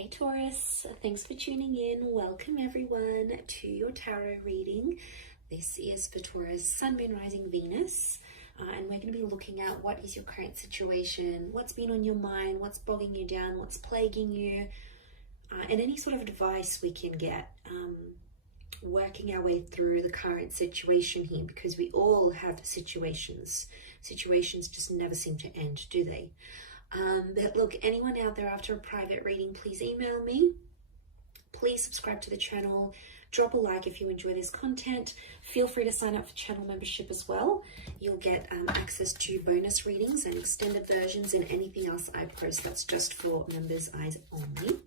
Hey Taurus, thanks for tuning in. Welcome everyone to your tarot reading. This is for Taurus, Sun, Moon, Rising, Venus. And we're going to be looking at what is your current situation, what's been on your mind, what's bogging you down, what's plaguing you, and any sort of advice we can get working our way through the current situation here, because we all have situations. Situations just never seem to end, do they? But look, anyone out there after a private reading, please email me. Please subscribe to the channel. Drop a like if you enjoy this content. Feel free to sign up for channel membership as well. You'll get access to bonus readings and extended versions and anything else I post. That's just for members' eyes only.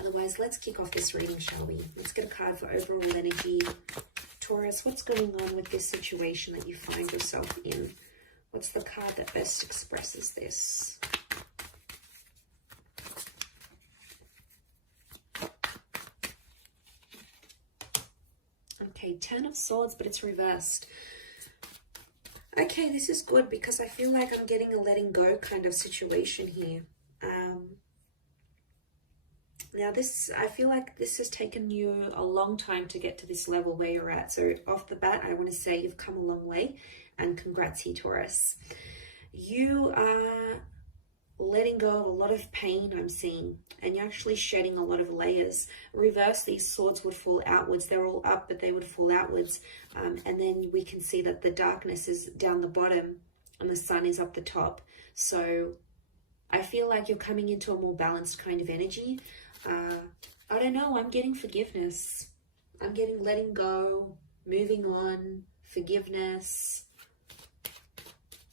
Otherwise, let's kick off this reading, shall we? Let's get a card for overall energy. Taurus, what's going on with this situation that you find yourself in? What's the card that best expresses this? Okay, Ten of Swords, but it's reversed. Okay, this is good because I feel like I'm getting a letting go kind of situation here. Now I feel like this has taken you a long time to get to this level where you're at. So off the bat, I want to say you've come a long way. And congrats here, Taurus. You are letting go of a lot of pain, I'm seeing, and you're actually shedding a lot of layers. Reverse, these swords would fall outwards. They're all up, but they would fall outwards. And then we can see that the darkness is down the bottom and the sun is up the top. So I feel like you're coming into a more balanced kind of energy. I don't know, I'm getting forgiveness. I'm getting letting go, moving on, forgiveness.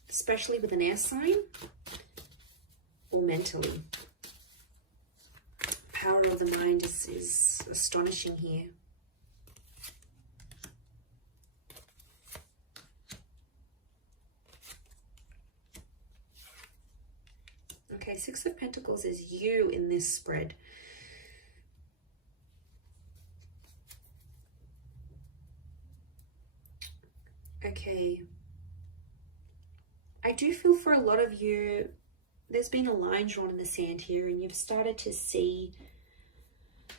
Especially with an air sign or mentally. Power of the mind is astonishing here. Okay, Six of Pentacles is you in this spread. Okay. I do feel for a lot of you, there's been a line drawn in the sand here and you've started to see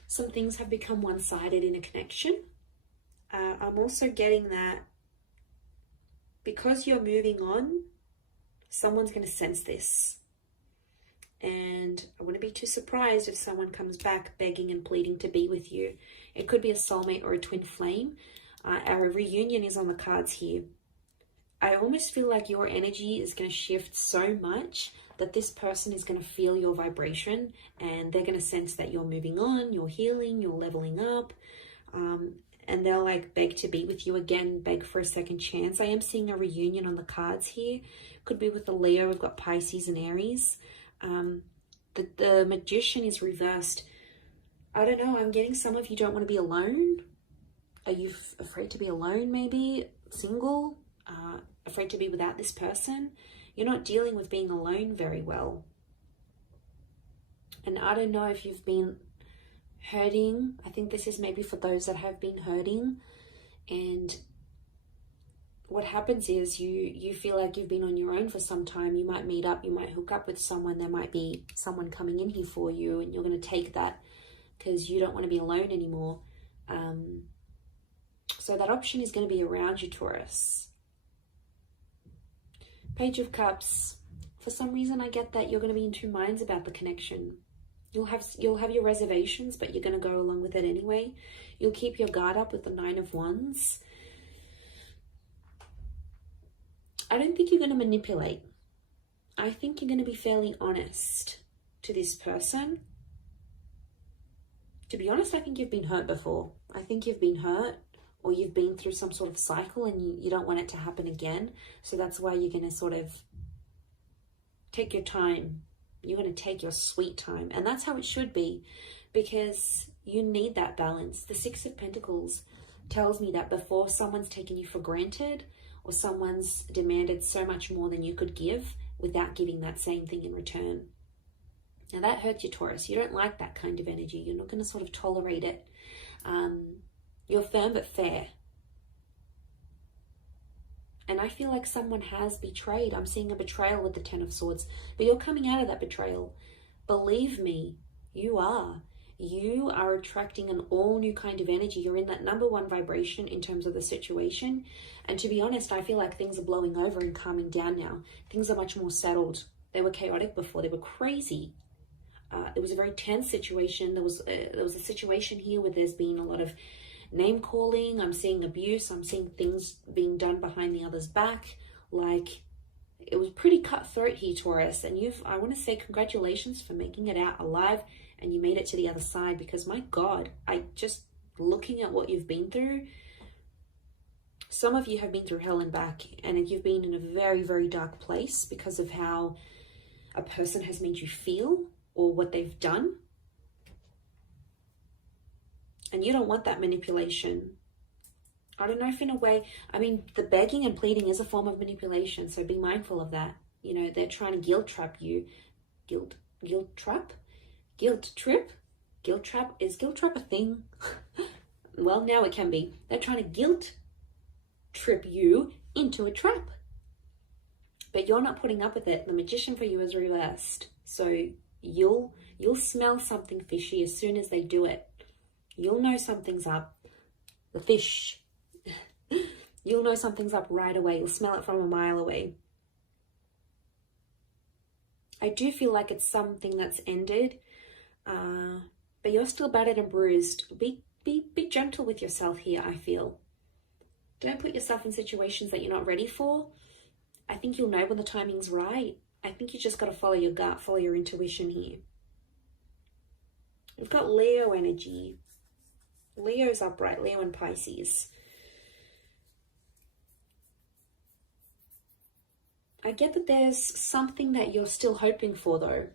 some things have become one-sided in a connection. I'm also getting that because you're moving on, someone's going to sense this. And I wouldn't be too surprised if someone comes back begging and pleading to be with you. It could be a soulmate or a twin flame. Our reunion is on the cards here. I almost feel like your energy is going to shift so much that this person is going to feel your vibration and they're going to sense that you're moving on, you're healing, you're leveling up, and they'll like beg to be with you again, beg for a second chance. I am seeing a reunion on the cards here. Could be with a Leo. We've got Pisces and Aries. The Magician is reversed. I don't know. I'm getting some of you don't want to be alone. Are you afraid to be alone maybe? Single? Afraid to be without this person? You're not dealing with being alone very well. And I don't know if you've been hurting. I think this is maybe for those that have been hurting. And what happens is you feel like you've been on your own for some time. You might meet up, you might hook up with someone. There might be someone coming in here for you and you're going to take that because you don't want to be alone anymore. So that option is going to be around you, Taurus. Page of Cups. For some reason, I get that you're going to be in two minds about the connection. You'll have your reservations, but you're going to go along with it anyway. You'll keep your guard up with the Nine of Wands. I don't think you're going to manipulate. I think you're going to be fairly honest to this person. To be honest, I think you've been hurt before. I think you've been hurt. Or you've been through some sort of cycle and you don't want it to happen again. So that's why you're going to sort of take your time. You're going to take your sweet time. And that's how it should be, because you need that balance. The Six of Pentacles tells me that before someone's taken you for granted or someone's demanded so much more than you could give without giving that same thing in return. Now that hurts you, Taurus. You don't like that kind of energy. You're not going to sort of tolerate it. You're firm but fair. And I feel like someone has betrayed. I'm seeing a betrayal with the Ten of Swords. But you're coming out of that betrayal. Believe me, You are. You are attracting an all new kind of energy. You're in that number one vibration in terms of the situation. And to be honest, I feel like things are blowing over and calming down now. Things are much more settled. They were chaotic before. They were crazy. It was a very tense situation. There was a situation here where there's been a lot of name calling. I'm seeing abuse. I'm seeing things being done behind the other's back. Like, it was pretty cutthroat here, Taurus. And I want to say congratulations for making it out alive, and you made it to the other side, because my God, looking at what you've been through, some of you have been through hell and back, and you've been in a very, very dark place because of how a person has made you feel or what they've done. And you don't want that manipulation. I don't know if in a way, I mean, the begging and pleading is a form of manipulation, so be mindful of that. You know, they're trying to guilt trap you. Guilt trap? Guilt trip? Guilt trap? Is guilt trap a thing? Well, now it can be. They're trying to guilt trip you into a trap. But you're not putting up with it. The magician for you is reversed. So you'll smell something fishy as soon as they do it. You'll know something's up. The fish. You'll know something's up right away. You'll smell it from a mile away. I do feel like it's something that's ended, but you're still battered and bruised. Be gentle with yourself here, I feel. Don't put yourself in situations that you're not ready for. I think you'll know when the timing's right. I think you just got to follow your gut, follow your intuition here. We've got Leo energy. Leo's upright, Leo and Pisces. I get that there's something that you're still hoping for, though.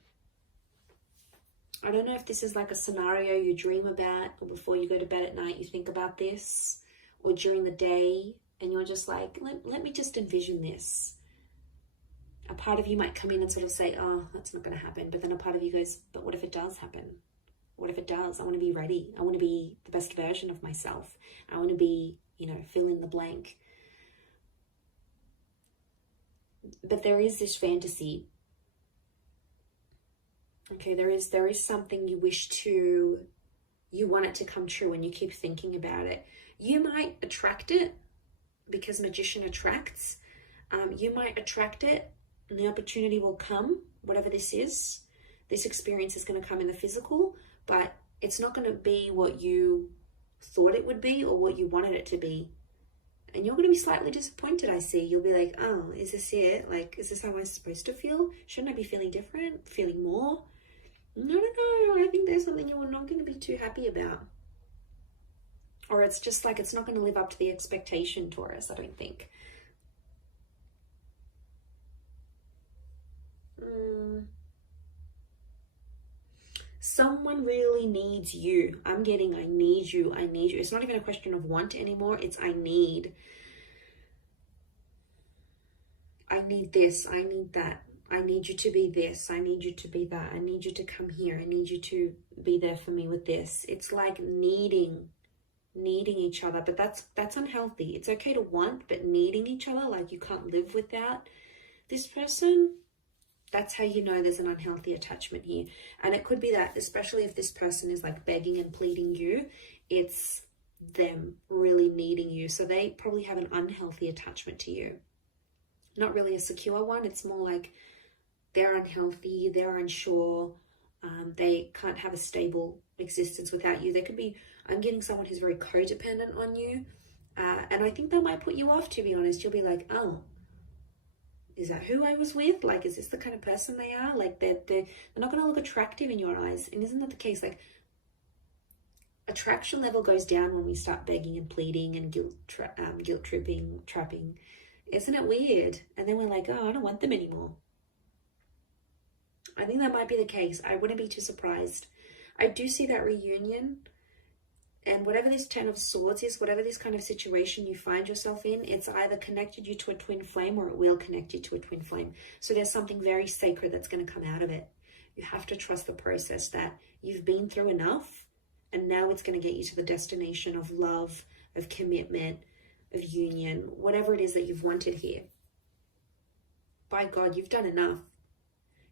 I don't know if this is like a scenario you dream about, or before you go to bed at night you think about this, or during the day and you're just like, let me just envision this. A part of you might come in and sort of say, oh, that's not going to happen. But then a part of you goes, but what if it does happen? What if it does? I want to be ready. I want to be the best version of myself. I want to be, fill in the blank. But there is this fantasy. Okay, there is something you want it to come true, and you keep thinking about it. You might attract it because magician attracts. You might attract it and the opportunity will come, whatever this is. This experience is going to come in the physical, but it's not going to be what you thought it would be or what you wanted it to be. And you're going to be slightly disappointed, I see. You'll be like, oh, is this it? Like, is this how I'm supposed to feel? Shouldn't I be feeling different? Feeling more? No. I think there's something you're not going to be too happy about. Or it's just like it's not going to live up to the expectation, Taurus, I don't think. Someone really needs you. I'm getting I need you. It's not even a question of want anymore. It's I need. I need this. I need that. I need you to be this. I need you to be that. I need you to come here. I need you to be there for me with this. It's like needing each other, but that's unhealthy. It's okay to want, but needing each other, like you can't live without this person. That's how you know there's an unhealthy attachment here. And it could be that, especially if this person is like begging and pleading you, it's them really needing you. So they probably have an unhealthy attachment to you. Not really a secure one. It's more like they're unhealthy, they're unsure, they can't have a stable existence without you. They could be, I'm getting someone who's very codependent on you. And I think that might put you off, to be honest. You'll be like, oh, is that who I was with? Like, is this the kind of person they are? Like, they're not going to look attractive in your eyes. And isn't that the case? Like, attraction level goes down when we start begging and pleading and guilt tripping, trapping. Isn't it weird? And then we're like, oh, I don't want them anymore. I think that might be the case. I wouldn't be too surprised. I do see that reunion. And whatever this 10 of Swords is, whatever this kind of situation you find yourself in, it's either connected you to a twin flame or it will connect you to a twin flame. So there's something very sacred that's going to come out of it. You have to trust the process, that you've been through enough and now it's going to get you to the destination of love, of commitment, of union, whatever it is that you've wanted here. By God, you've done enough.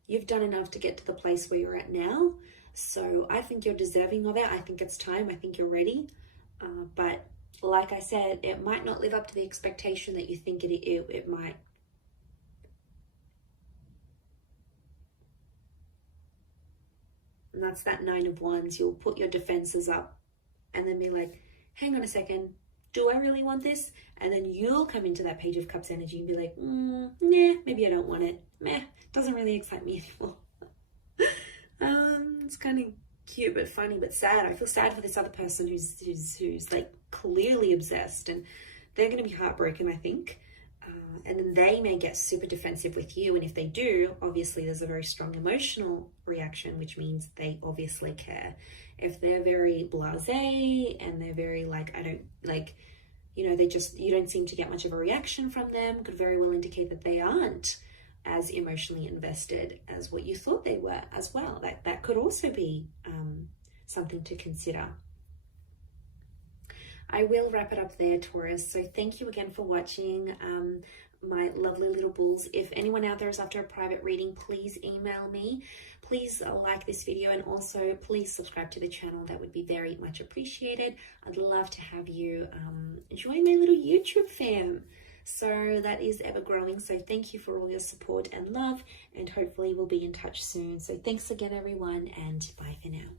You've done enough to get to the place where you're at now. So I think you're deserving of it. I think it's time. I think you're ready. But like I said, it might not live up to the expectation that you think it might. And that's that Nine of Wands. You'll put your defenses up and then be like, hang on a second, do I really want this? And then you'll come into that Page of Cups energy and be like, nah, maybe I don't want it. Meh, doesn't really excite me anymore. It's kind of cute but funny but sad. I feel sad for this other person who's like clearly obsessed, and they're going to be heartbroken, I think. And then they may get super defensive with you, and if they do, obviously there's a very strong emotional reaction, which means they obviously care. If they're very blasé and they're very like, I don't like, you know, you don't seem to get much of a reaction from them, could very well indicate that they aren't as emotionally invested as what you thought they were as well. That could also be something to consider. I will wrap it up there, Taurus. So thank you again for watching, my lovely little bulls. If anyone out there is after a private reading, please email me. Please like this video, and also please subscribe to the channel. That would be very much appreciated. I'd love to have you join my little YouTube fam. So that is ever growing. So thank you for all your support and love, and hopefully we'll be in touch soon. So thanks again, everyone, and bye for now.